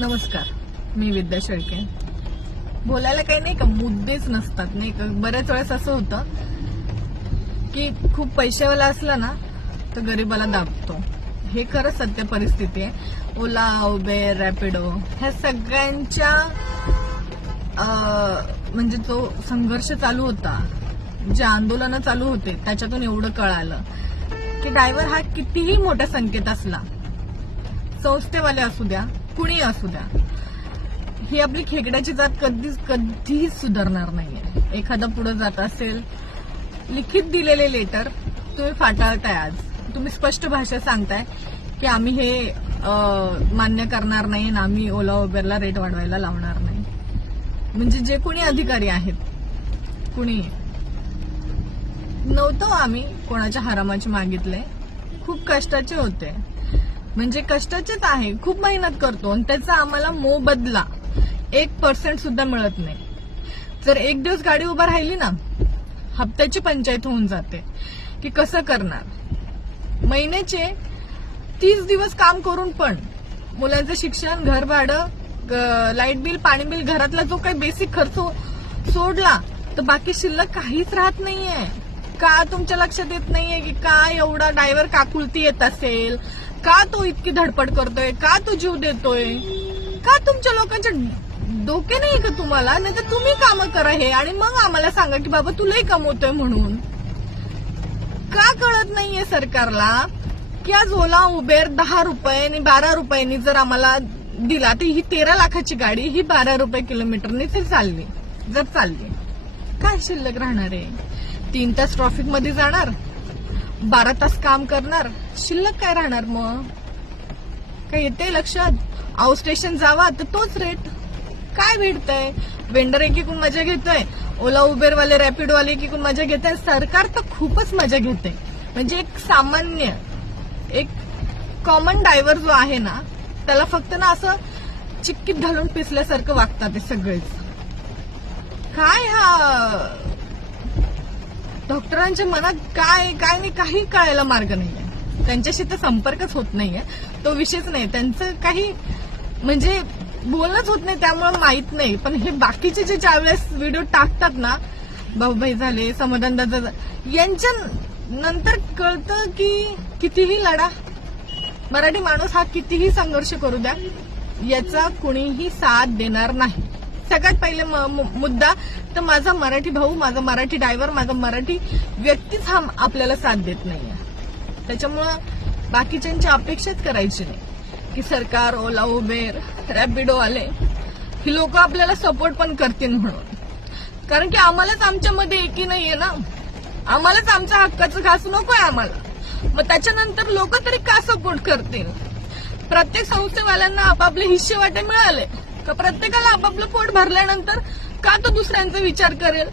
नमस्कार मी विद्या शेळके. बोलायला काही नाही का मुद्देच नसतात नाही का? बऱ्याच वेळेस असं होतं की खूप पैशावाला असला ना तर गरीबाला दाबतो. हे खरंच सत्य परिस्थिती आहे. ओला उबेर रॅपिडो ह्या सगळ्यांच्या म्हणजे तो संघर्ष चालू होता. जे आंदोलनं चालू होते त्याच्यातून एवढं कळालं की ड्रायव्हर हा कितीही मोठ्या संख्येत असला संस्थेवाले असू द्या कुणी असू द्या. ही आपली खेकड्याची जात कधीच कधीच सुधारणार नाहीये. एखादा पुढे जात असेल लिखित दिलेले लेटर तुम्ही फाटाळताय आज. तुम्ही स्पष्ट भाषा सांगताय की आम्ही हे मान्य करणार नाही आणि आम्ही ओला उबेरला रेट वाढवायला लावणार नाही. म्हणजे जे कोणी अधिकारी आहेत कुणी नव्हतो आम्ही कोणाच्या हरामाचे मागितले. खूप कष्टाचे होते. म्हणजे कष्टाचेच आहे खूप मेहनत करतो आणि त्याचा आम्हाला मोबदला एक पर्सेंट सुद्धा मिळत नाही. जर एक दिवस गाडी उभा राहिली ना हप्त्याची पंचायत होऊन जाते की कसं करणार? महिन्याचे तीस दिवस काम करून पण मुलांचं शिक्षण घर भाडं लाइट बिल पाणी बिल घरातला जो काही बेसिक खर्च सोडला तर बाकी शिल्लक काहीच राहत नाहीये. का तुमच्या लक्षात येत नाहीये की का एवढा ड्रायव्हर काकुलती येत असेल? का तो इतकी धडपड करतोय? का तो जीव देतोय? का तुमच्या लोकांच्या डोके नाही का तुम्हाला? नाही तर तुम्ही कामं करा हे आणि मग आम्हाला सांगा की बाबा तुलाही कमवतोय म्हणून. का कळत नाहीये सरकारला की आज ओला उबेर दहा रुपये आणि बारा रुपयांनी जर आम्हाला दिला तर ही तेरा लाखाची गाडी ही बारा रुपये किलोमीटरने चालली जर चालली. काय शिल्लक राहणार आहे? तीन तास ट्रॉफिकमध्ये जाणार? बारा तास काम करणार. शिल्लक काय राहणार मग? काय येते लक्षात? आउट स्टेशन जावा तर तोच रेट काय भेटतय? वेंडर एकीकून मजा घेतोय. ओला उबेरवाले रॅपिडोवाले एकीकून मजा घेत आहे सरकार तर खूपच मजा घेते म्हणजे एक सामान्य एक कॉमन ड्रायव्हर जो आहे ना त्याला फक्त ना असं चिक्कीत घालून पिसल्यासारखं वागतात ते सगळेच. काय हा? डॉक्टरांच्या मनात काय काय नाही काही कळायला मार्ग नाहीये. त्यांच्याशी तर संपर्कच होत नाहीये. तो विषयच नाही. त्यांचं काही म्हणजे बोलणंच होत नाही त्यामुळे माहीत नाही. पण हे बाकीचे जे ज्यावेळेस व्हिडिओ टाकतात ना भाऊभाई झाले समाधान दादा यांच्या नंतर कळतं की कितीही लढा मराठी माणूस हा कितीही संघर्ष करू द्या याचा कुणीही साथ देणार नाही. सगळ्यात पहिले म- मुद्दा तर माझा मराठी भाऊ माझा मराठी ड्रायव्हर माझा मराठी व्यक्तीच हा आपल्याला साथ देत नाहीये. त्याच्यामुळं बाकीच्यांची अपेक्षाच करायची नाही. की सरकार ओला उबेर रॅपिडो आले ही लोक आपल्याला सपोर्ट पण करतील म्हणून. कारण की आम्हालाच आमच्यामध्ये एकी नाहीये ना. आम्हालाच आमच्या हक्काचं घास नकोय आम्हाला. मग त्याच्यानंतर लोक तरी का सपोर्ट करतील? प्रत्येक संस्थेवाल्यांना आपापले हिस्से वाटे मिळाले. का? प्रत्येकाला आपापलं पोट भरल्यानंतर का तो दुसऱ्यांचा विचार करेल?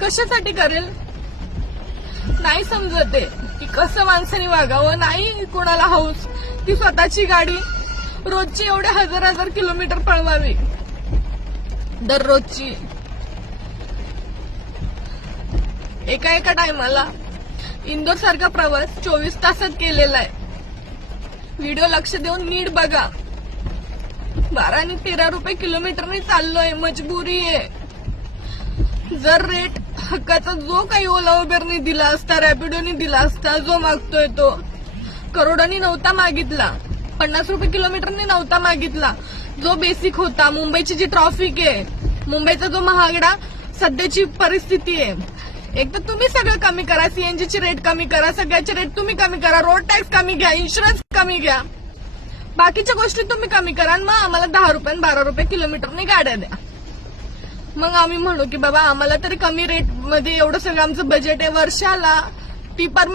कशासाठी करेल? नाही समजत. आहे की कसं माणसाने वागावं? नाही कोणाला हौस ती स्वतःची गाडी रोजची एवढे हजार हजार किलोमीटर पळवावी. दररोजची. एका एका टायमाला इंदोर सारखा प्रवास चोवीस तासात केलेला आहे. व्हिडिओ लक्ष देऊन नीट बघा. बारा आणि तेरा रुपये किलोमीटरने चाललोय मजबुरी आहे. जर रेट हक्काचा जो काही ओला उबेरने दिला असता रॅपिडोनी दिला असता जो मागतोय तो करोडांनी नव्हता मागितला पन्नास रुपये किलोमीटरने नव्हता मागितला जो बेसिक होता मुंबईची जी ट्रॉफिक आहे मुंबईचा जो महागडा सध्याची परिस्थिती आहे. एक तर तुम्ही सगळं कमी करा सीएनजीची रेट कमी करा सगळ्याचे रेट तुम्ही कमी करा रोड टॅक्स कमी घ्या इन्शुरन्स कमी घ्या. बाकीच्या गोष्टी तुम्ही कमी करा मग आम्हाला दहा रुपये आणि बारा रुपये किलोमीटरने गाड्या द्या. मग आम्ही म्हणू की बाबा आम्हाला तरी कमी रेटमध्ये एवढं सगळं आमचं बजेट आहे. वर्षाला ती परमिट